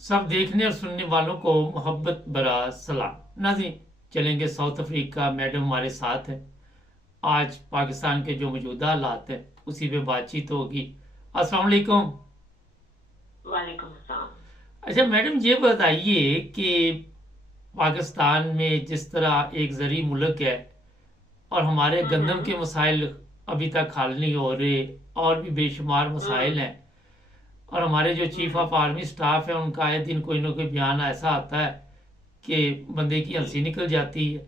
सब देखने और सुनने वालों को मोहब्बत भरा सलाम। नाज़रीन, चलेंगे साउथ अफ्रीका। मैडम हमारे साथ है। आज पाकिस्तान के जो मौजूदा हालात हैं उसी पे बातचीत होगी। अस्सलाम वालेकुम। वालेकुम सलाम। अच्छा मैडम, ये बताइए कि पाकिस्तान में जिस तरह एक ज़री मुल्क है और हमारे गंदम हम्म के मसाइल अभी तक हल नहीं हो रहे, और भी बेशुमार हम्म मसाइल हैं, और हमारे जो chief hmm of army staff है उनका आए दिन कोई ना कोई बयान ऐसा आता है कि बंदे की जी। हंसी निकल जाती है।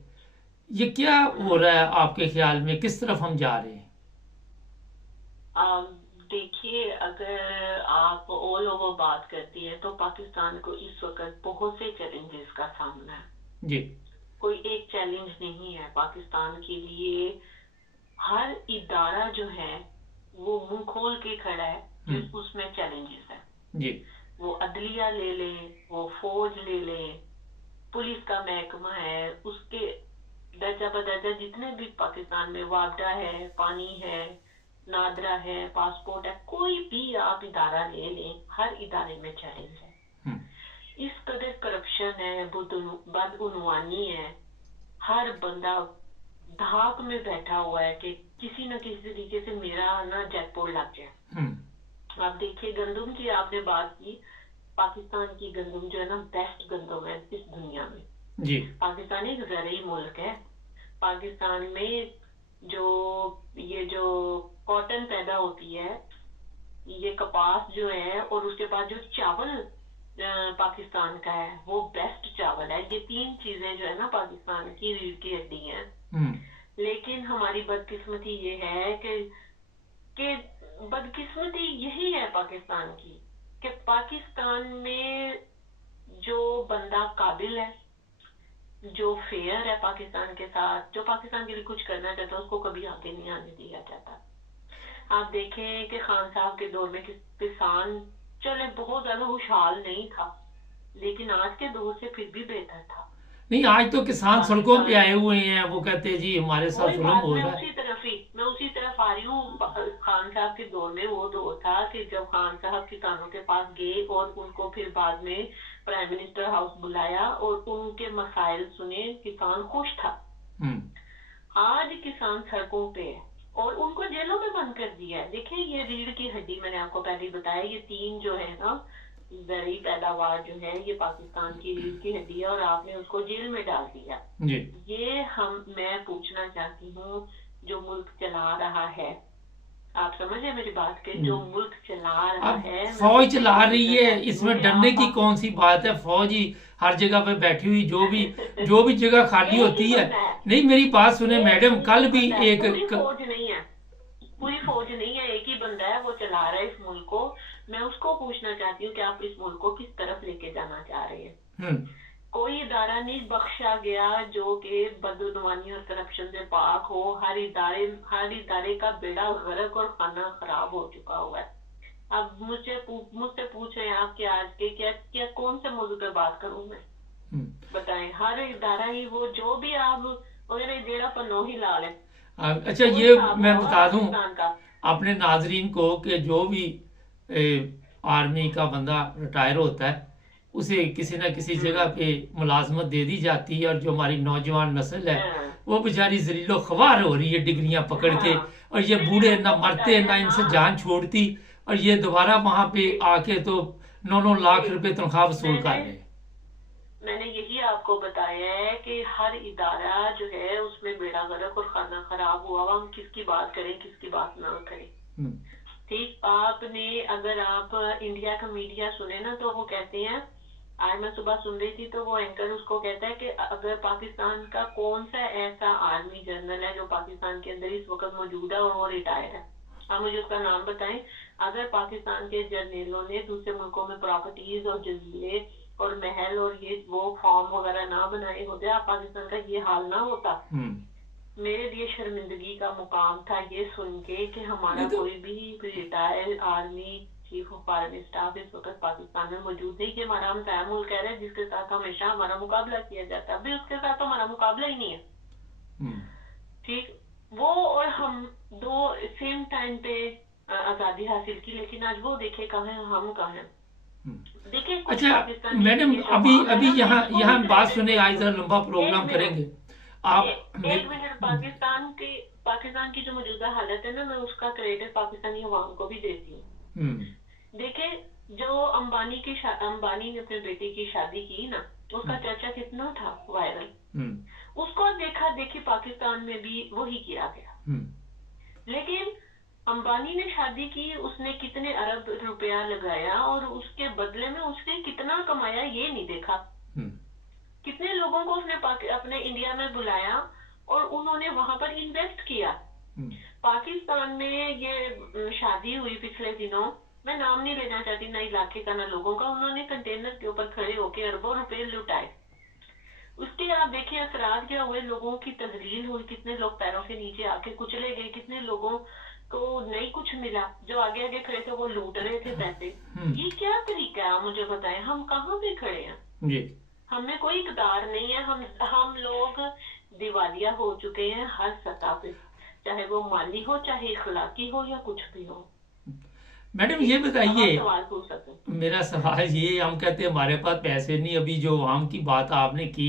ये क्या हो हम्म रहा है आपके ख्याल में? किस तरफ हम जा रहे हैं? आप देखिए, अगर आप ऑल ओवर बात करती हैं तो पाकिस्तान को इस वक्त बहुत से चैलेंजेस का सामना है। जी। कोई एक चैलेंज नहीं है पाकिस्तान के लिए। हर इदारा जो है वो मुंह खोल के खड़ा है कि हम्म। उसमें चैलेंजेस है। जी। वो अदलिया ले ले, वो फौज ले ले, पुलिस का महकमा है, उसके दर्जा बदर्जा जितने भी पाकिस्तान में वापडा है, पानी है, नादरा है, पासपोर्ट है, कोई भी आप इदारा ले लें, हर इदारे में चैलेंज है। हम्म। इस कदर करप्शन है, बदउनवानी है। हर बंदा धाक में बैठा हुआ है कि किसी न किसी तरीके से मेरा ना जैकपॉट लग जाए। हम्म। आप देखिए, गंदम की आपने बात की। पाकिस्तान की गंदम जो है ना, बेस्ट गंदम है इस दुनिया में। जी। पाकिस्तान एक ज़रूरी मुल्क है। पाकिस्तान में जो जो कॉटन पैदा होती है, ये कपास जो है, और उसके बाद जो चावल पाकिस्तान का है वो बेस्ट चावल है। ये तीन चीजें जो है ना पाकिस्तान की रीढ़ की हड्डी है। हम्म। लेकिन हमारी बदकिस्मती ये है कि बदकिस्मती यही है पाकिस्तान की, कि पाकिस्तान में जो बंदा काबिल है, जो फेयर है पाकिस्तान के साथ, जो पाकिस्तान के लिए कुछ करना चाहता है, उसको कभी आगे नहीं आने दिया जाता। आप देखें कि खान साहब के दौर में किसान चले बहुत ज्यादा खुशहाल नहीं था, लेकिन आज के दौर से फिर भी बेहतर था। नहीं, आज तो किसान सड़कों पे पाकिस्तान, आए हुए हैं, वो कहते हैं जी हमारे साथ वही जुल्म बात, हो रहा है। मैं उसी तरफ आ रही हूँ। खान साहब के दौर में वो दौर था कि जब खान साहब किसानों के पास गए और उनको फिर बाद में प्राइम मिनिस्टर हाउस बुलाया और उनके मसाइल सुने, किसान खुश था। हम्म। आज किसान सड़कों पे है और उनको जेलों में बंद कर दिया है। देखिए, ये रीढ़ की हड्डी मैंने आपको पहले ही बताया, ये तीन जो है ना, जरिए पैदावार जो है, ये पाकिस्तान की रीढ़ की हड्डी है, और आपने उसको जेल में डाल दिया। जी। ये मैं पूछना चाहती हूँ, जो मुल्क चला रहा है, आप समझ रहे मेरी बात, के जो हम्म। मुल्क चला रहा अब है, मैं फौज उनसे चला रही पूछना है, चाहती हूँ इसमें कि डरने आप की कौन सी बात है? फौज ही हर जगह पे बैठी हुई, जो भी जगह खाली एक ही होती है। बंदा है, नहीं, मेरी बात सुने मैडम, एक कल ही भी बंदा है, एक पूरी फौज नहीं है। पूरी फौज नहीं है, एक ही बंदा है, वो चला रहा है इस मुल्क को। मैं उसको पूछना चाहती हूँ कि आप इस मुल्क को किस तरफ लेके जाना चाह रहे हैं। हम्म। कोई इदारा नहीं बख्शा गया जो कि बदउनवानी और करप्शन से पाक हो। हर इदारे का बेड़ा गर्क और खाना खराब हो चुका हुआ है। अब मुझसे पूछ रहे हैं आप कि आज के क्या क्या कौन से मौजूद पे बात करूं मैं? हम्म। बताएं, हर इदारा ही वो जो भी आप वगैरह जेड़ा पन्नो ही लाल है। अच्छा, कोई ये साफ नहीं मैं होगा बता दूं पाकिस्तान का। अपने नाजरीन को कि जो भी आर्मी का बंदा रिटायर होता है उसे किसी न किसी जगह हम्म पे मुलाजमत दे दी जाती है, और जो हमारी नौजवान नस्ल है हाँ वो बेचारी जलीलो ख्वार हो रही है डिग्रियां पकड़ के। हाँ। और ये नहीं नहीं, बूढ़े ना आपको पता मरते ना है ना। इनसे जान छोड़ती, और ये दोबारा वहां पे जी आके तो 9-9 लाख जी। रुपए तनख्वाह वसूल कर मैंने रहे हैं। मैंने यही आपको बताया है कि हर इदारा जो है उसमें बेड़ा गर्क और खाना खराब हुआ हुआ। हम किसकी बात करें, किसकी बात ना करें। हम्म। ठीक, आपने अगर आप इंडिया का मीडिया सुने ना, तो वो कहते हैं, आज मैं सुबह सुन रही थी तो वो एंकर उसको कहता है कि अगर पाकिस्तान का कौन सा ऐसा आर्मी जनरल है जो पाकिस्तान के अंदर इस वक्त मौजूद है और वो रिटायर है, आप मुझे उसका नाम बताएं। अगर पाकिस्तान के जर्नलों ने दूसरे मुल्कों में प्रॉपर्टीज और जजीरे और महल और ये वो फॉर्म वगैरह ना बनाए होते, आप पाकिस्तान का ये हाल ना होता। हम्म। मेरे लिए शर्मिंदगी का मुकाम था ये सुन के कि नहीं हमारा तो कोई भी retired army chief of army staff इस वक्त पाकिस्तान में मौजूद नहीं, कि हमारा हमसाया मुल्क कह रहे हैं जिसके साथ हमेशा हमारा मुकाबला किया जाता है, अभी उसके साथ तो हमारा मुकाबला ही नहीं है। हम्म। ठीक, वो और हम दो सेम टाइम पे आजादी हासिल की, लेकिन आज वो देखे कहाँ है, हम कहाँ हैं। हम्म। देखिए, अच्छा पाकिस्तानी मैडम, ये जो अभी काम है अभी ना, मैं यहाँ इसको यहाँ भी बात क्रेडिट सुने, आज देती जरा हूँ। लंबा एक प्रोग्राम मिनट, करेंगे आप एक मिनट, पाकिस्तान की जो मौजूदा हालत है ना, मैं उसका क्रेडिट पाकिस्तानी अवाम को भी देती हूँ। हम्म देखे, जो अंबानी ने अपने बेटे की शादी की ना, उसका चर्चा कितना था वायरल। हम्म उसको देखा देखी पाकिस्तान में भी वही किया गया। हम्म लेकिन अंबानी ने शादी की, उसने कितने अरब रुपया लगाया और उसके बदले में उसने कितना कमाया ये नहीं देखा। हम्म कितने लोगों को उसने अपने इंडिया में बुलाया और उन्होंने वहां पर इन्वेस्ट किया। हम्म पाकिस्तान में ये शादी हुई पिछले दिनों, मैं नाम नहीं लेना चाहती ना इलाके का ना लोगों का, उन्होंने कंटेनर के ऊपर खड़े होकर अरबों रुपए लुटाए। उसके आप देखिए असरात क्या हुए, लोगों की तजलील हुई, कितने लोग पैरों के नीचे आके कुचले गए, कितने लोगों को नहीं कुछ मिला, जो आगे आगे खड़े थे वो लूट रहे थे पैसे। ये क्या तरीका है, आप मुझे बताएं, हम कहाँ पे खड़े हैं? जी हमें कोई इकदार नहीं है, हम लोग दिवालिया हो चुके हैं हर सतह पे, चाहे वो माली हो, चाहे इखलाकी हो, या कुछ भी हो। मैडम ये अब आप बताइए, सवाल पूछ सकते हैं। मेरा सवाल ये, हम कहते हैं हमारे पास पैसे नहीं, अभी जो आम की बात आपने की,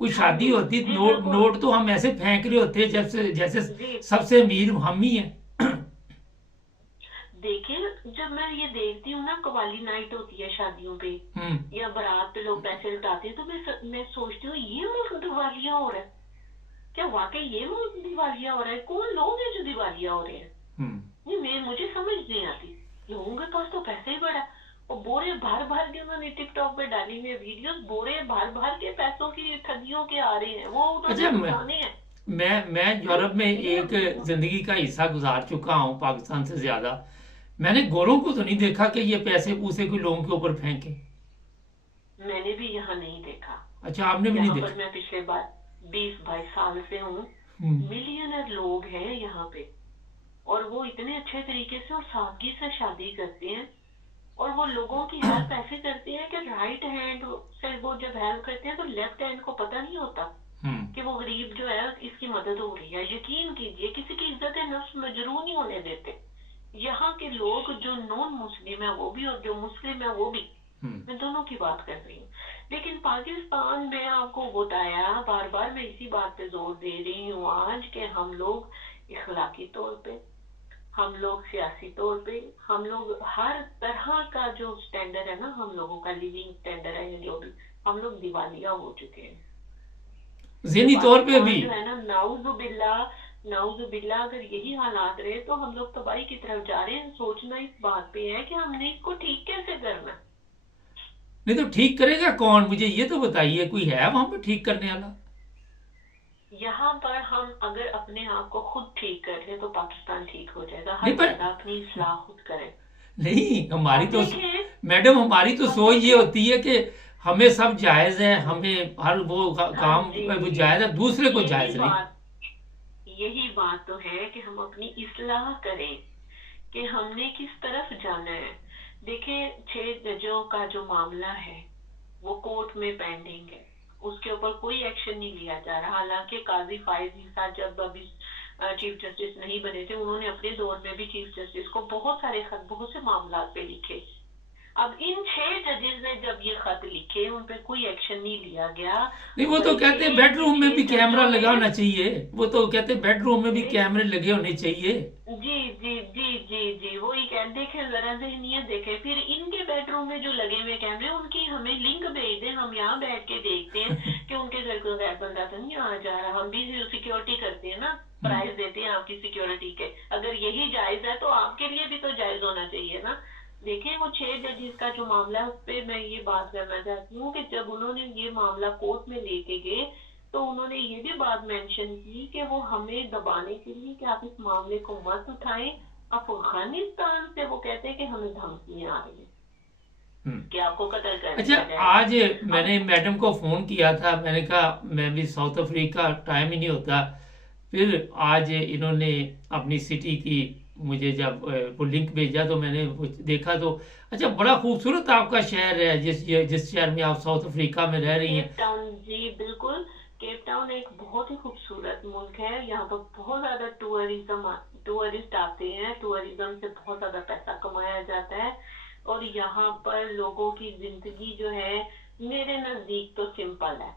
कोई हाँ शादी जी, होती जी नोट बिल्कुल, नोट तो हम ऐसे फेंक रहे होते हैं जैसे जैसे जी। सबसे अमीर हम ही हैं। देखिए, जब मैं ये देखती हूँ ना, कवाली नाइट होती है शादियों पे या बारात पे लोग पैसे लुटाते हैं, तो मैं सोचती हूँ ये मुल्क दिवालिया हो रहा है क्या? वाकई ये मुल्क दिवालिया हो रहा है? कौन लोग हैं जो दिवालिया हो रहे हैं? ये मुझे समझ नहीं आती। लोगों के पास तो पैसे ही बड़ा, और बोरे भर भर के उन्होंने टिकटॉक पे डाली हुई वीडियोस, बोरे भर भर के पैसों की ठगियों के आ रहे हैं, वो उन्होंने अच्छा उठाने हैं। मैं यूरोप में एक जिंदगी का हिस्सा गुजार चुका हूँ, पाकिस्तान से ज्यादा। मैंने गोरों को तो नहीं देखा कि ये पैसे पूसे कोई लोगों के ऊपर फेंके। मैंने भी यहाँ नहीं देखा। अच्छा, आपने भी नहीं यहाँ पर देखा? मैं पिछले बार 20-22 साल से हूँ, मिलियनर लोग हैं यहाँ पे, और वो इतने अच्छे तरीके से और सादगी से शादी करते हैं, और वो लोगों की हेल्प ऐसे करते हैं कि राइट हैंड से वो जब हेल्प करते हैं तो लेफ्ट हैंड को पता नहीं होता कि वो गरीब जो है इसकी मदद हो रही है। यकीन कीजिए, किसी की इज्जत नफ्स मजरू नहीं होने देते यहाँ के लोग, जो नॉन मुस्लिम है वो भी और जो मुस्लिम है वो भी। मैं दोनों की बात कर रही हूँ। लेकिन पाकिस्तान में आपको बताया, बार बार मैं इसी बात पे जोर दे रही हूँ आज, कि हम लोग इखलाकी तौर पे, हम लोग सियासी तौर पे, हम लोग हर तरह का जो स्टैंडर्ड है ना, हम लोगों का लिविंग स्टैंडर्ड है, जो भी, हम लोग दिवालिया हो चुके हैं। ज़हनी तौर पे भी। जो है ना, नाउजुबिल्ला अगर यही हालात रहे तो हम लोग तबाही की तरफ जा रहे हैं। सोचना इस बात पे है कि हमने इसको ठीक कैसे करना। नहीं तो ठीक करेगा कौन, मुझे ये तो बताइए, कोई है वहां पर ठीक करने वाला? यहाँ पर हम अगर अपने आप को खुद ठीक कर ले तो पाकिस्तान ठीक हो जाएगा। नहीं हर पर बंदा अपनी इस्लाह खुद करे। नहीं, हमारी अब तो देखिए, मैडम, हमारी तो अब सोच ये देखिए, होती है कि हमें सब जायज है, हमें हर वो हाँ काम जी, वो जायज है, दूसरे को यही जायज नहीं। बात यही बात तो है कि हम अपनी इस्लाह करें कि हमने किस तरफ जाना है। देखिए, 6 जजों का जो मामला है वो कोर्ट में पेंडिंग है, उसके ऊपर कोई एक्शन नहीं लिया जा रहा। हालांकि काजी फायज निसार जब अभी चीफ जस्टिस नहीं बने थे, उन्होंने अपने दौर में भी चीफ जस्टिस को बहुत सारे खत बहुत से मामला पे लिखे। अब इन 6 जजेस ने जब ये खत लिखे, उन पे कोई एक्शन नहीं लिया गया। नहीं, वो तो कहते हैं बेडरूम में भी कैमरा लगा होना चाहिए, वो तो कहते हैं बेडरूम में भी कैमरे लगे होने चाहिए। जी जी जी जी जी, वही कह, देखे जरा जहनियत देखे। फिर इनके बेडरूम में जो लगे हुए कैमरे, उनकी हमें लिंक भेज दें, हम यहाँ बैठ के देखते हैं कि उनके घर को गैर बंदा तो नहीं आ जा रहा। हम भी सिक्योरिटी करते हैं ना, प्राइस देते हैं आपकी सिक्योरिटी के। अगर यही जायज है तो आपके लिए भी तो जायज होना चाहिए ना। देखिए, वो 6 जजेस का जो मामला है उस पर मैं ये बात करना चाहती हूँ कि जब उन्होंने ये मामला कोर्ट में लेके गए तो उन्होंने ये भी बात मेंशन की कि वो हमें दबाने के लिए कि आप इस मामले को मत उठाएं। अफगानिस्तान से वो कहते हैं कि हमें धमकियां आ रही हैं कि आपको कत्ल कर अच्छा, दिया जाएगा। आज मैंने मैडम को फोन किया था, मैंने कहा मैं भी साउथ अफ्रीका, टाइम ही नहीं होता। फिर आज इन्होंने अपनी सिटी की मुझे जब वो लिंक भेजा तो मैंने वो देखा तो अच्छा, बड़ा खूबसूरत आपका शहर है, जिस शहर में आप साउथ अफ्रीका में रह रही हैं। केप टाउन, जी बिल्कुल। केप टाउन एक बहुत ही खूबसूरत मुल्क है। यहाँ पर बहुत ज्यादा टूरिस्ट आते हैं, टूरिज्म से बहुत ज्यादा पैसा कमाया जाता है। اور یہاں پر لوگوں کی زندگی جو ہے میرے نزدیک تو سمپل ہے،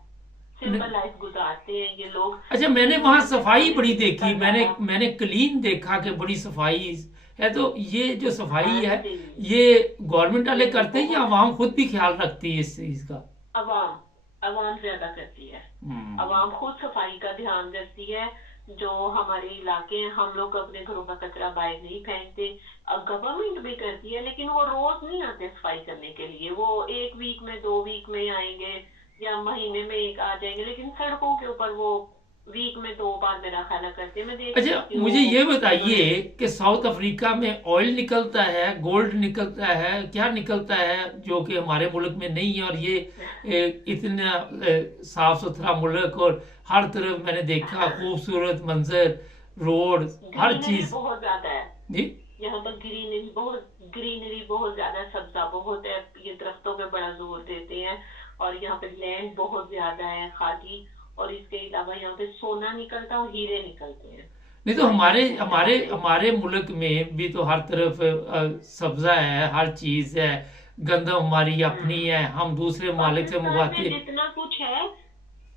سمپل لائف گزارتے ہیں یہ لوگ. اچھا، میں نے وہاں صفائی بڑی پالیسی دیکھی، کا زیادہ. میں نے کلین دیکھا کہ بڑی صفائی ہے. تو یہ جو ہاں صفائی ہے جی، یہ گورنمنٹ والے جی جی کرتے ہیں یا بہت. عوام خود بھی خیال رکھتی ہے اس چیز کا؟ عوام عوام زیادہ کرتی ہے. عوام خود صفائی کا دھیان رکھتی ہے. جو ہمارے علاقے ہیں ہم لوگ اپنے گھروں کا کچرا باہر نہیں پھینکتے. اب گورنمنٹ بھی کرتی ہے لیکن وہ روز نہیں آتے صفائی کرنے کے لیے. وہ 1 ویک میں 2 ویک میں آئیں گے یا مہینے میں 1 آ جائیں گے، لیکن سڑکوں کے اوپر وہ ویک میں 2 بار میرا خیال کرتے ہیں. میں دیکھتی اچھا ہوں کہ مجھے وہ یہ انہوں بتائیے نے. کہ ساؤتھ افریقہ میں آئل نکلتا ہے، گولڈ نکلتا ہے، کیا نکلتا ہے جو کہ ہمارے ملک میں نہیں ہے؟ اور یہ اتنا صاف ستھرا ملک، اور ہر طرف میں نے دیکھا خوبصورت منظر، روڈ، ہر گرینری چیز. بہت زیادہ ہے جی یہاں پر. گرینری بہت زیادہ ہے، سبزہ بہت ہے. یہ درختوں پہ بڑا زور دیتے ہیں. اور یہاں پہ لینڈ بہت زیادہ ہے خالی. اور اس کے علاوہ یہاں پہ سونا نکلتا اور ہیرے نکلتے ہیں. نہیں تو ڈائمنڈ یہاں پہ. ہمارے ملک میں بھی تو ہر طرف سبزہ ہے، ہر چیز ہے، گندم ہماری اپنی ہے، ہم دوسرے ممالک سے پاکستان میں منگواتے. جتنا کچھ ہے،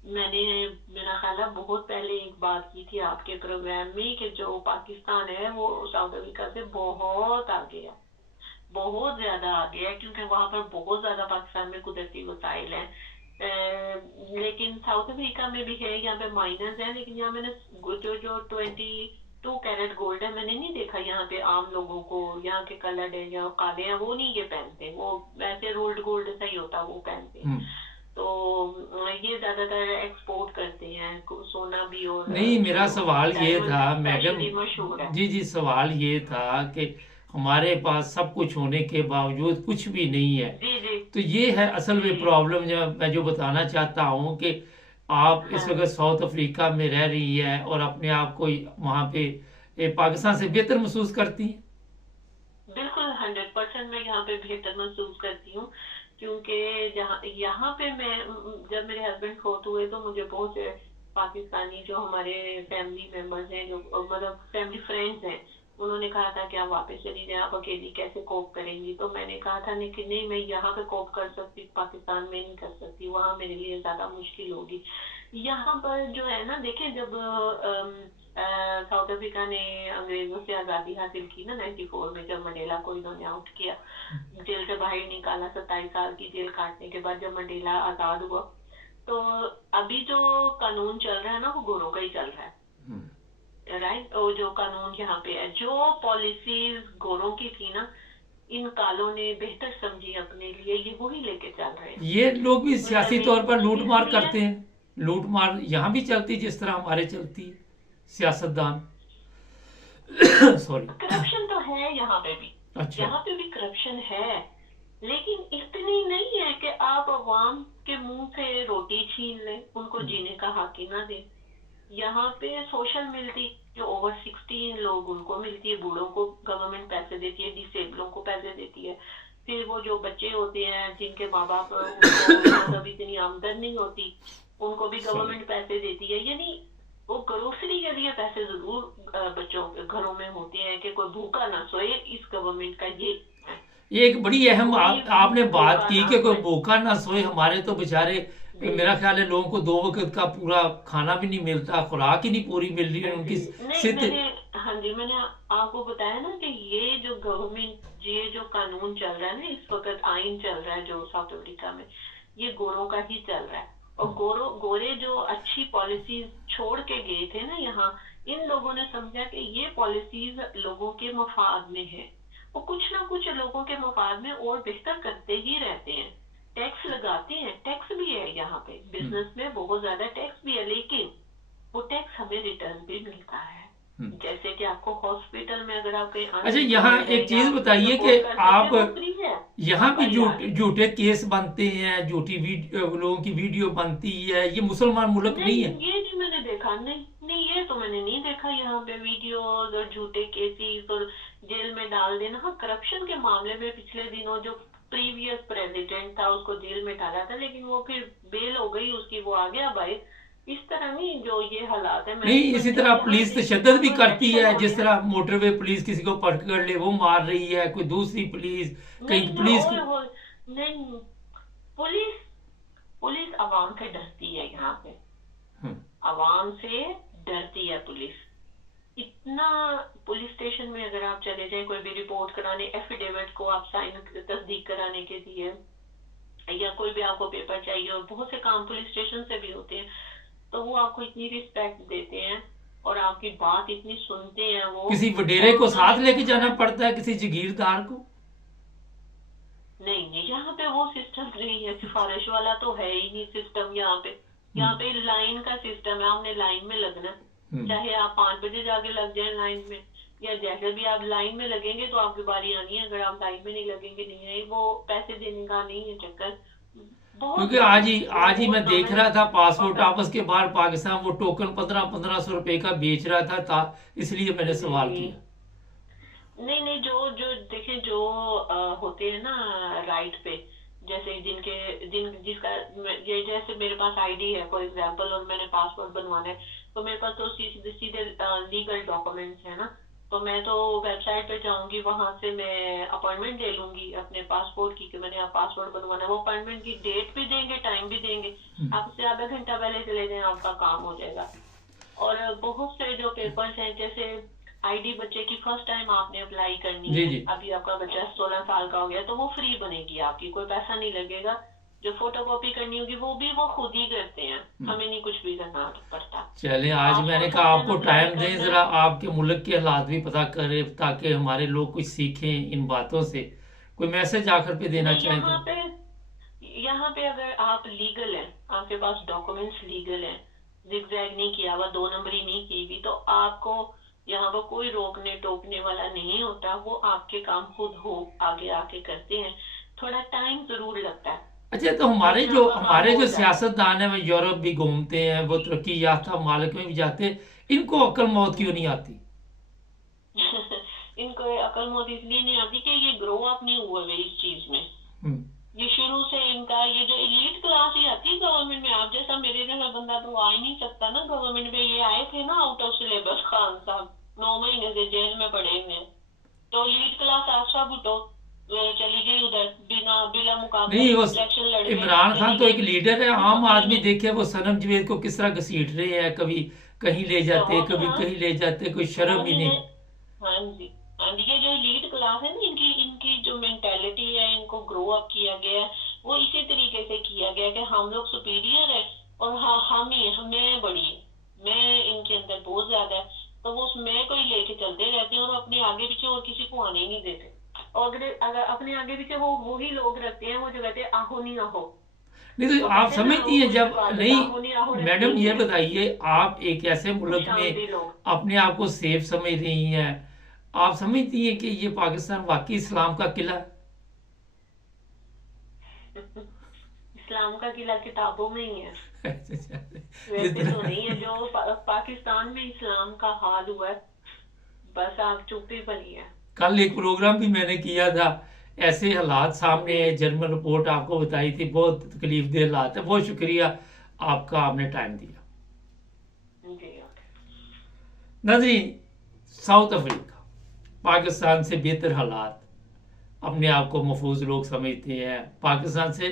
میں نے میرا خیال ہے بہت پہلے ایک بات کی تھی آپ کے پروگرام میں کہ جو پاکستان ہے وہ ساؤتھ افریقہ سے بہت آگے ہے، بہت زیادہ آگے ہے، کیونکہ وہاں پر بہت زیادہ پاکستان میں قدرتی وسائل ہیں. لیکن ساؤتھ افریقہ میں بھی ہے، یہاں پہ مائنرز ہیں، لیکن یہاں میں نے جو 22 کیرٹ گولڈ ہے، میں نے نہیں دیکھا یہاں پہ عام لوگوں کو. یہاں کے کلرڈ ہیں یا کالے ہیں وہ نہیں یہ پہنتے، وہ ویسے رولڈ گولڈ سا ہی ہوتا وہ پہنتے ہیں. ہم، تو یہ زیادہ تر ایکسپورٹ کرتے ہیں سونا بھی، اور نہیں میرا جو سوال یہ ڈائمنڈ تھا میڈم، اسپیشلی مشہور ہے. جی سوال یہ تھا کہ ہمارے پاس سب کچھ ہونے کے باوجود کچھ بھی نہیں ہے. جی جی تو یہ ہے اصل میں جی. پرابلم میں جو بتانا چاہتا ہوں کہ آپ اس ہاں وقت ساؤتھ افریقہ میں رہ رہی ہیں اور اپنے آپ کو وہاں پہ پاکستان سے بہتر محسوس کرتی ہیں. بالکل 100% میں یہاں پہ بہتر محسوس کرتی ہوں، کیونکہ یہاں پہ میں جب میرے ہسبینڈ فوت ہوئے تو مجھے بہت سے پاکستانی جو ہمارے فیملی ممبرز ہیں، جو مطلب فیملی فرینڈز ہیں، انہوں نے کہا تھا کہ آپ واپس چلی جائیں، آپ اکیلی کیسے کوپ کریں گی. تو میں نے کہا تھا نہیں میں یہاں پہ کوپ کر سکتی، پاکستان میں نہیں کر سکتی، وہاں میرے لیے زیادہ مشکل ہوگی. یہاں پر جو ہے نا، دیکھیں جب ساؤتھ افریقہ نے انگریزوں سے آزادی حاصل کی نا 94 میں، جب منڈیلا کو انہوں نے آؤٹ کیا، جیل سے باہر نکالا، 27 سال کی جیل کاٹنے کے بعد جب منڈیلا آزاد ہوا، تو ابھی جو قانون چل رہا ہے نا وہ گوروں کا ہی چل رہا ہے. رائٹ. اور جو قانون یہاں پہ ہے، جو پالیسیز گوروں کی تھی نا، ان کالوں نے بہتر سمجھی اپنے لیے، یہ وہی لے کے چل رہے ہیں. یہ لوگ بھی میں سیاسی طور پر لوٹ اس مار لیے کرتے ہیں، لوٹ مار یہاں بھی چلتی جس طرح ہمارے چلتی ہے سیاستدان. سوری. کرپشن تو ہے یہاں پہ بھی، اچھا. یہاں پہ بھی کرپشن ہے، لیکن اتنی نہیں ہے کہ آپ عوام کے منہ سے روٹی چھین لیں، ان کو جینے کا حق ہی نہ دیں. یہاں پہ سوشل ملتی، جو اوور 60 لوگ ان کو ملتی ہے، بوڑھوں کو گورنمنٹ پیسے دیتی ہے، ڈسیبلوں کو پیسے دیتی ہے. پھر وہ جو بچے ہوتے ہیں جن کے ماں باپ ان کو مطلب اتنی آمدن نہیں ہوتی، ان کو بھی سوری. گورنمنٹ پیسے دیتی ہے. یعنی وہ گروسری کے لیے پیسے ضرور بچوں کے گھروں میں ہوتے ہیں کہ کوئی بھوکا نہ سوئے. اس گورنمنٹ کا یہ ہے، یہ ایک بڑی اہم کوئی آپ نے بات بھوکا کی نہ کہ کوئی سوئے. بھوکا نہ سوئے. ہمارے تو بےچارے جی میرا خیال ہے لوگوں کو 2 وقت کا پورا کھانا بھی نہیں ملتا، خوراک ہی نہیں پوری مل رہی ہے ان کی جی. نہیں صحت. میں نے، ہاں جی، میں نے آپ کو بتایا نا کہ یہ جو گورنمنٹ، یہ جو قانون چل رہا ہے نا اس وقت، آئین چل رہا ہے جو ساؤتھ افریقہ میں، یہ گوروں کا ہی چل رہا ہے. اور گورے جو اچھی پالیسیز چھوڑ کے گئے تھے نا یہاں، ان لوگوں نے سمجھا کہ یہ پالیسیز لوگوں کے مفاد میں ہے. وہ کچھ نہ کچھ لوگوں کے مفاد میں اور بہتر کرتے ہی رہتے ہیں. ٹیکس لگاتے ہیں، ٹیکس بھی ہے یہاں پہ، بزنس میں بہت زیادہ ٹیکس بھی ہے، لیکن وہ ٹیکس ہمیں ریٹرن بھی ملتا ہے. جیسے کہ آپ کو ہاسپٹل میں اگر آپ کہیں اچھا یہاں انمپلائڈ ہے ایک یا چیز آپ کچھ بتائیے کہ افورڈ کر سکتے آپ ہیں، وہ فری ہے. یہاں بھی علاج. جھوٹے کیس بنتے ہیں، جھوٹی لوگوں کی ویڈیو بنتی ہے. یہ مسلمان ملک نہیں ہے. یہ نہیں میں نے دیکھا، نہیں یہ تو میں نے نہیں دیکھا یہاں پہ ویڈیوز اور جھوٹے کیسز اور جیل میں ڈال دینا. ہاں کرپشن کے معاملے میں پچھلے دنوں جو پریویس پریزیڈنٹ تھا اس کو جیل میں ڈالا تھا، لیکن وہ پھر بیل ہو گئی اس کی، وہ آ گیا باہر. اس طرح نہیں جو یہ حالات ہیں نہیں اسی طرح پولیس تشدد بھی کرتی ہے، جس طرح موٹر وے پولیس کسی کو پکڑ لے وہ مار رہی ہے، کوئی دوسری پولیس کہیں پولیس نہیں، پولیس عوام سے ڈرتی ہے، یہاں پہ عوام سے ڈرتی ہے پولیس اتنا۔ پولیس اسٹیشن میں اگر آپ چلے جائیں کوئی بھی رپورٹ کرانے، ایفیڈیوٹ کو آپ سائن تصدیق کرانے کے لیے، یا کوئی بھی آپ کو پیپر چاہیے، اور بہت سے کام پولیس اسٹیشن سے بھی ہوتے ہیں، تو وہ آپ کو اتنی رسپیکٹ دیتے ہیں اور آپ کی بات اتنی سنتے ہیں۔ وہ کسی وڈیرے کو ساتھ لے کے جانا پڑتا ہے، کسی جگیردار کو؟ نہیں، یہاں پہ وہ سسٹم نہیں ہے، سفارش والا تو ہے ہی نہیں سسٹم یہاں پہ۔ یہاں پہ لائن کا سسٹم ہے، ہم نے لائن میں لگنا، چاہے آپ 5 بجے جا کے لگ جائیں لائن میں، یا جیسے بھی آپ لائن میں لگیں گے تو آپ کی باری آنی ہے، اگر آپ لائن میں نہیں لگیں گے نہیں ہے، وہ پیسے دینے کا نہیں ہے چکر۔ کیونکہ آج ہی میں دیکھ رہا تھا پاسپورٹ آفس کے باہر پاکستان وہ ٹوکن 1500 روپے کا بیچ رہا تھا، اس لیے میں نے سوال کیا۔ نہیں، جو دیکھیں جو ہوتے ہیں نا رائٹ پہ، جیسے جس کا جیسے میرے پاس آئی ڈی ہے فار ایگزامپل، اور میں نے پاسپورٹ بنوانا ہے، تو میرے پاس تو سیدھے لیگل ڈاکومنٹس ہیں نا، تو میں تو ویب سائٹ پہ جاؤں گی، وہاں سے میں اپوائنٹمنٹ لے لوں گی اپنے پاسپورٹ کی کہ میں نے پاسپورٹ بنوانا ہے، وہ اپوائنٹمنٹ کی ڈیٹ بھی دیں گے، ٹائم بھی دیں گے، آپ سے آدھا گھنٹہ پہلے چلے جائیں آپ کا کام ہو جائے گا۔ اور بہت سے جو پیپرز ہیں، جیسے آئی ڈی بچے کی فرسٹ ٹائم آپ نے اپلائی کرنی ہے، ابھی آپ کا بچہ 16 سال کا ہو گیا تو وہ فری بنے گی، آپ کی کوئی پیسہ نہیں لگے گا، جو فوٹو کاپی کرنی ہوگی وہ بھی وہ خود ہی کرتے ہیں، ہمیں نہیں کچھ بھی کرنا پڑتا۔ چلیں آج میں نے کہا آپ کو ٹائم دیں، ذرا آپ کے ملک کے حالات بھی پتہ کریں تاکہ ہمارے لوگ کچھ سیکھیں ان باتوں سے، کوئی میسج آخر پہ دینا چاہیں تو؟ یہاں پہ اگر آپ لیگل ہیں، آپ کے پاس ڈاکومنٹس لیگل ہیں، زگ زیگ نہیں کیا ہوا، 2 نمبری نہیں کی ہوئی، تو آپ کو یہاں پر کوئی روکنے ٹوکنے والا نہیں ہوتا، وہ آپ کے کام خود آگے آ کے کرتے ہیں، تھوڑا ٹائم ضرور لگتا ہے۔ اچھا، تو ہمارے جو سیاستدان ہیں وہ یورپ بھی گھومتے ہیں، وہ ترقی یافتہ ممالک میں بھی جاتے ہیں، ان کو عقل موت کیوں نہیں آتی؟ ان کو عقل موت اس لیے نہیں آتی کہ یہ گرو اپ نہیں ہوئے اس چیز میں، یہ شروع سے ان کا یہ جو ایلیٹ کلاس ہی آتی ہے گورنمنٹ میں، آپ جیسا میرے جیسا بندہ تو آ ہی نہیں سکتا نا گورنمنٹ میں۔ یہ آئے تھے نا آؤٹ آف سلیبس، خان صاحب 9 مہینے سے جیل میں پڑے ہوئے ہیں، تو ایلیٹ کلاس آفسا بھٹو چلی گئی ادھر بلا مقابلہ الیکشن لڑ کے۔ عمران خان تو ایک لیڈر ہے، عام آدمی دیکھے وہ صنم جوید کو کس طرح گھسیٹ رہے ہیں، کبھی کہیں لے جاتے کبھی کہیں لے جاتے، کوئی شرم ہی نہیں۔ ہاں جی، یہ جو لیڈ کلاس ہے نا، ان کی جو مینٹیلٹی ہے، ان کو گرو اپ کیا گیا ہے، وہ اسی طریقے سے کیا گیا کہ ہم لوگ سپیریئر ہیں اور میں بڑی، میں ان کے اندر بہت زیادہ ہے، تو وہ اس میں کو ہی لے کے چلتے رہتے ہیں اور اپنے آگے پیچھے اور کسی کو آنے ہی نہیں دیتے، اور اگر اپنے آگے پیچھے وہ وہی لوگ رکھتے ہیں وہ جو کہتے ہیں آہو نہیں آہو۔ نہیں تو آپ سمجھتی ہیں جب نہیں میڈم یہ بتائیے، آپ ایک ایسے ملک میں اپنے آپ کو سیف سمجھ رہی ہیں، آپ سمجھتی ہیں کہ یہ پاکستان واقعی اسلام کا قلعہ ہے؟ اسلام کا قلعہ کتابوں میں ہی ہے، ویسے تو نہیں ہے جو پاکستان میں اسلام کا حال ہوا ہے، بس آپ چپ ہی بنی ہے۔ کل ایک پروگرام بھی میں نے کیا تھا، ایسے حالات سامنے جرمن رپورٹ آپ کو بتائی تھی، بہت تکلیف دہ حالات ہے۔ بہت شکریہ آپ کا، آپ نے ٹائم دیا۔ ناظرین، ساؤتھ افریقہ پاکستان سے بہتر حالات، اپنے آپ کو محفوظ لوگ سمجھتے ہیں، پاکستان سے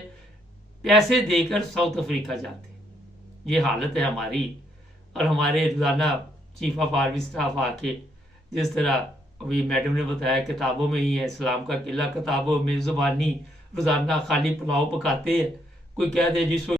پیسے دے کر ساؤتھ افریقہ جاتے ہیں، یہ حالت ہے ہماری۔ اور ہمارے روزانہ چیف آف آرمی اسٹاف آ کے جس طرح ابھی میڈم نے بتایا کتابوں میں ہی ہے اسلام کا قلعہ، کتابوں میں زبانی روزانہ خالی پلاؤ پکاتے ہیں، کوئی کہہ دے جس